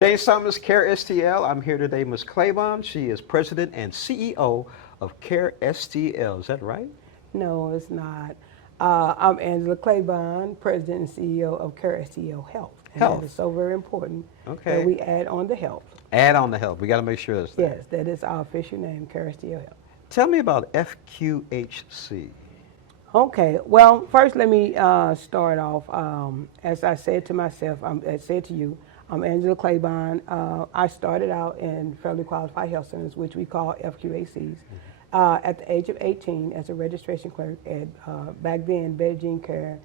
James Thomas, CareSTL. I'm here today, Ms. Clabon. She is President and CEO of CareSTL. Is that right? No, it's not. I'm Angela Clabon, President and CEO of CareSTLHealth. And that is Health. so very important that Okay. we add on the health. Add on the health. We got to make sure that's there. Yes, that is our official name, CareSTLHealth. Tell me about FQHC. Okay, well, first let me start off. As I said to myself, I said to you, I'm Angela Clabon. I started out in federally qualified health centers, which we call FQACs, at the age of 18 as a registration clerk at back then Betty Jean Care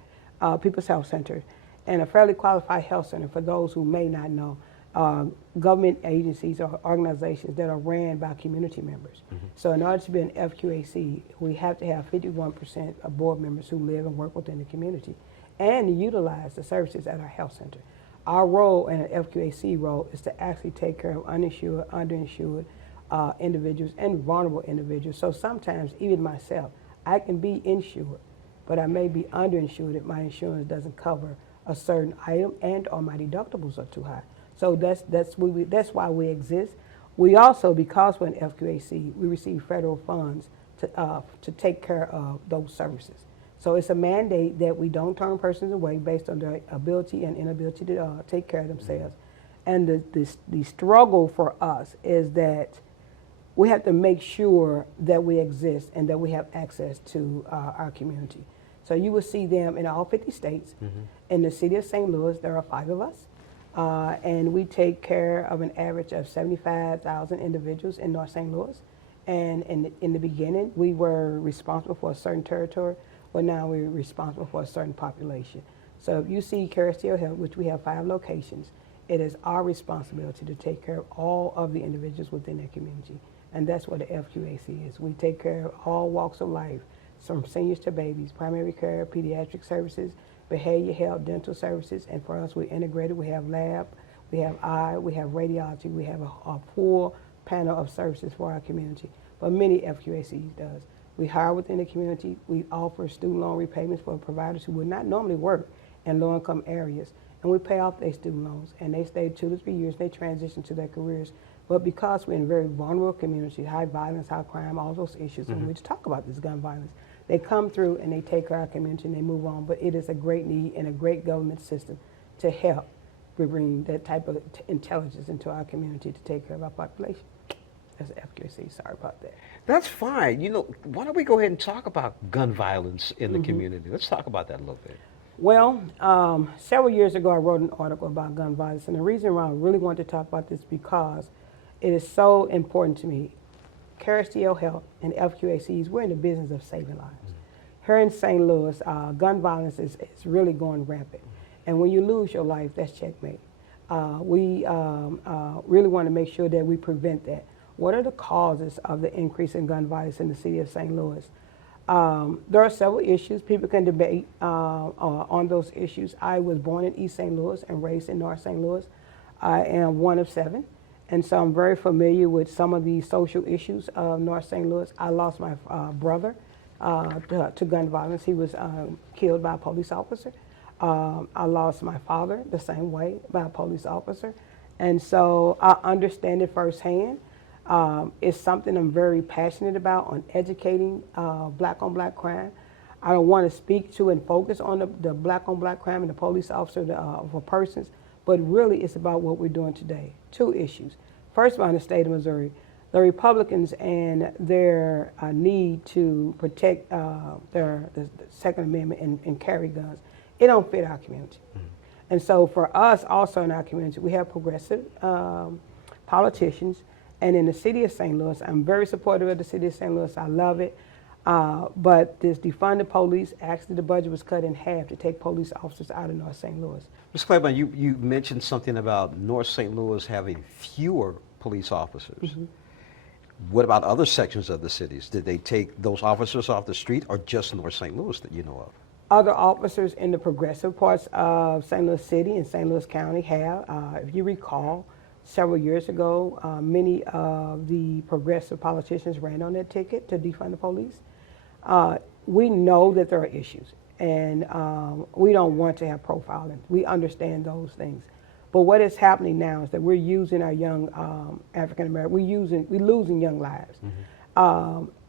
People's Health Center, and a federally qualified health center. For those who may not know, government agencies or organizations that are ran by community members. So in order to be an FQAC, we have to have 51% of board members who live and work within the community and utilize the services at our health center. Our role in an FQAC role is to actually take care of uninsured, underinsured individuals and vulnerable individuals. So sometimes, even myself, I can be insured, but I may be underinsured if my insurance doesn't cover a certain item and or my deductibles are too high. So that's why we exist. We also, because we're an FQAC, we receive federal funds to take care of those services. So it's a mandate that we don't turn persons away based on their ability and inability to take care of themselves. And the struggle for us is that we have to make sure that we exist and that we have access to our community. So you will see them in all 50 states. In the city of St. Louis, there are 5 of us. And we take care of an average of 75,000 individuals in North St. Louis. And in the beginning, we were responsible for a certain territory, but now we're responsible for a certain population. So if you see CareSTLHealth, which we have 5 locations, it is our responsibility to take care of all of the individuals within that community. And that's what the FQAC is. We take care of all walks of life, from seniors to babies, primary care, pediatric services, behavior health, dental services, and for us, we're integrated. We have lab, we have eye, we have radiology, we have a full panel of services for our community. But many FQACs does. We hire within the community. We offer student loan repayments for providers who would not normally work in low-income areas, and we pay off their student loans, and they stay 2 to 3 years, they transition to their careers. But because we're in a very vulnerable community, high violence, high crime, all those issues, and we just talk about this gun violence, they come through and they take care of our community and they move on. But it is a great need and a great government system to help bring that type of intelligence into our community to take care of our population. That's FQC. Sorry about that. That's fine. You know, why don't we go ahead and talk about gun violence in the community? Let's talk about that a little bit. Well, several years ago, I wrote an article about gun violence, and the reason why I really wanted to talk about this because it is so important to me. CareSTLHealth and FQACs, we're in the business of saving lives. Here in St. Louis, gun violence is really going rampant. And when you lose your life, that's checkmate. We really want to make sure that we prevent that. What are the causes of the increase in gun violence in the city of St. Louis? There are several issues. People can debate on those issues. I was born in East St. Louis and raised in North St. Louis. I am one of 7. And so I'm very familiar with some of the social issues of North St. Louis. I lost my brother to gun violence. He was killed by a police officer. I lost my father the same way by a police officer. And so I understand it firsthand. It's something I'm very passionate about on educating black on black crime. I don't want to speak to and focus on the black on black crime and the police officer for persons, but really it's about what we're doing today. 2 issues. First of all, in the state of Missouri, the Republicans and their need to protect the Second Amendment and carry guns, it don't fit our community. And so for us also in our community, we have progressive politicians. And in the city of St. Louis, I'm very supportive of the city of St. Louis. I love it. But this defund the police, actually the budget was cut in half to take police officers out of North St. Louis. Ms. Clabon, you mentioned something about North St. Louis having fewer police officers. What about other sections of the cities? Did they take those officers off the street or just North St. Louis that you know of? Other officers in the progressive parts of St. Louis City and St. Louis County have. If you recall, several years ago, many of the progressive politicians ran on that ticket to defund the police. We know that there are issues, and we don't want to have profiling. We understand those things. But what is happening now is that we're using our young African American, we're losing young lives.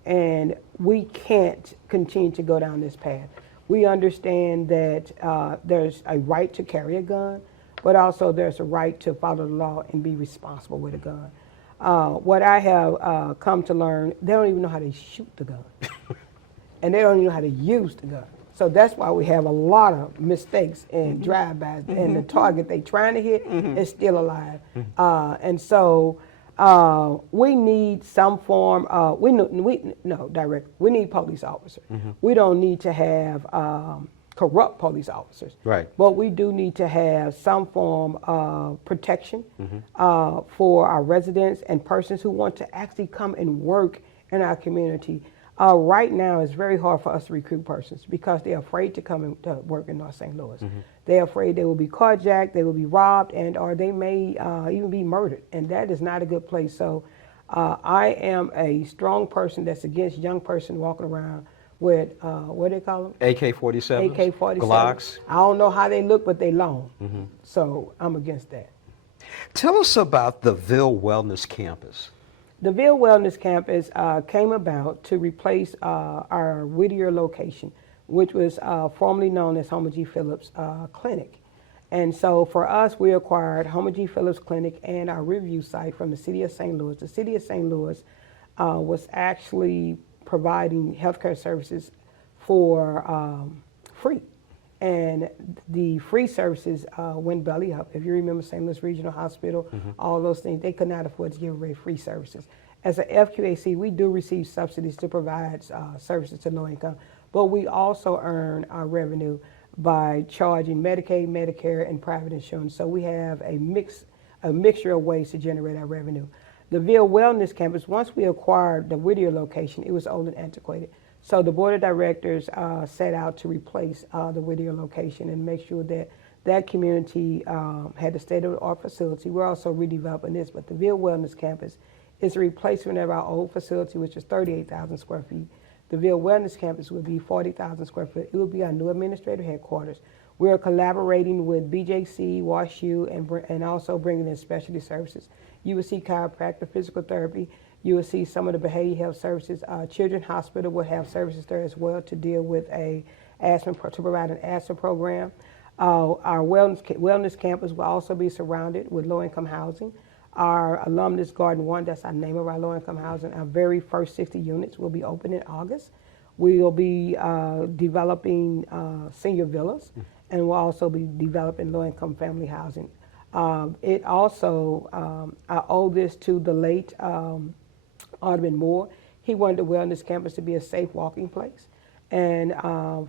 And we can't continue to go down this path. We understand that there's a right to carry a gun, but also there's a right to follow the law and be responsible with a gun. What I have come to learn, they don't even know how to shoot the gun. And they don't even know how to use the gun. So that's why we have a lot of mistakes and drive-bys, and the target they trying to hit is still alive. And so we need some form. We need police officers. We don't need to have corrupt police officers. Right. But we do need to have some form of protection for our residents and persons who want to actually come and work in our community. Right now, it's very hard for us to recruit persons because they're afraid to come and to work in North St. Louis. They're afraid they will be carjacked, they will be robbed, or they may even be murdered, and that is not a good place. So I am a strong person that's against young person walking around with, what do they call them? AK-47s, AK-47. Glocks. I don't know how they look, but they long. So I'm against that. Tell us about the Ville Wellness Campus. The Ville Wellness Campus came about to replace our Whittier location, which was formerly known as Homer G. Phillips Clinic. And so for us, we acquired Homer G. Phillips Clinic and our Riverview site from the City of St. Louis. The City of St. Louis was actually providing healthcare services for free. And the free services went belly up. If you remember St. Louis Regional Hospital, all those things, they could not afford to give away free services. As a FQAC, we do receive subsidies to provide services to low income, but we also earn our revenue by charging Medicaid, Medicare, and private insurance. So we have a mixture of ways to generate our revenue. The Ville Wellness Campus, once we acquired the Whittier location, it was old and antiquated. So the board of directors set out to replace the Whittier location and make sure that that community had the state-of-the-art facility. We're also redeveloping this, but the Ville Wellness Campus is a replacement of our old facility, which is 38,000 square feet. The Ville Wellness Campus will be 40,000 square feet. It will be our new administrative headquarters. We're collaborating with BJC, WashU, and also bringing in specialty services. You will see chiropractic, physical therapy. You will see some of the behavioral health services. Children's Hospital will have services there as well to deal with to provide an asthma program. Our wellness campus will also be surrounded with low-income housing. Our Alumnus Garden 1, that's our name of our low-income housing, our very first 60 units will be open in August. We will be developing senior villas, and we'll also be developing low-income family housing. It also, I owe this to the late Alderman Moore. He wanted the wellness campus to be a safe walking place. And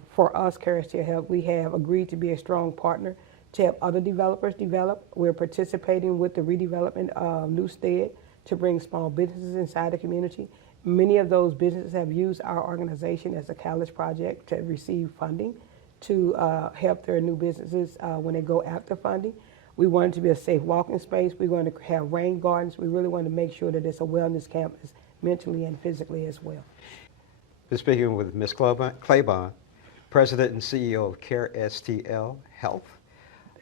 for us, CareSTLHealth, we have agreed to be a strong partner to help other developers develop. We're participating with the redevelopment of Newstead to bring small businesses inside the community. Many of those businesses have used our organization as a catalyst project to receive funding to help their new businesses when they go after funding. We want it to be a safe walking space. We're going to have rain gardens. We really want to make sure that it's a wellness campus mentally and physically as well. Been speaking with Ms. Clabon, President and CEO of CareSTLHealth.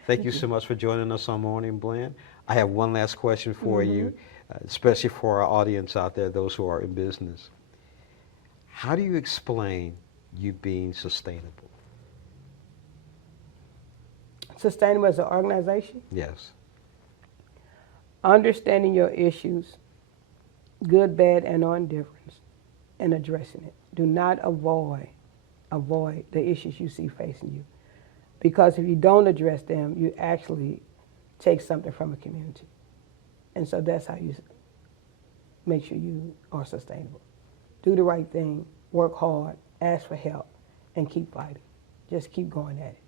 Thank you so much for joining us on Morning Blend. I have one last question for you, especially for our audience out there, those who are in business. How do you explain you being sustainable? Sustainable as an organization? Yes. Understanding your issues, good, bad, and or indifference, and addressing it. Do not avoid the issues you see facing you. Because if you don't address them, you actually take something from a community. And so that's how you make sure you are sustainable. Do the right thing, work hard, ask for help, and keep fighting. Just keep going at it.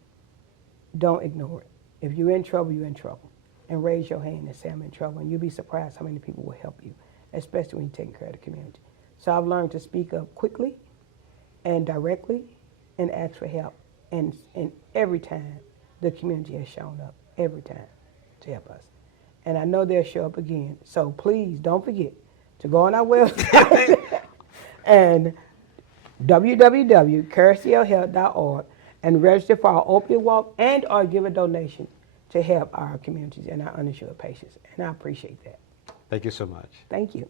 Don't ignore it. If you're in trouble, you're in trouble. And raise your hand and say, I'm in trouble. And you'll be surprised how many people will help you, especially when you're taking care of the community. So I've learned to speak up quickly and directly and ask for help. And every time, the community has shown up, every time, to help us. And I know they'll show up again. So please don't forget to go on our website and www.carestlhealth.org and register for our opiate walk and or give a donation to to help our communities and our uninsured patients. And I appreciate that. Thank you so much. Thank you.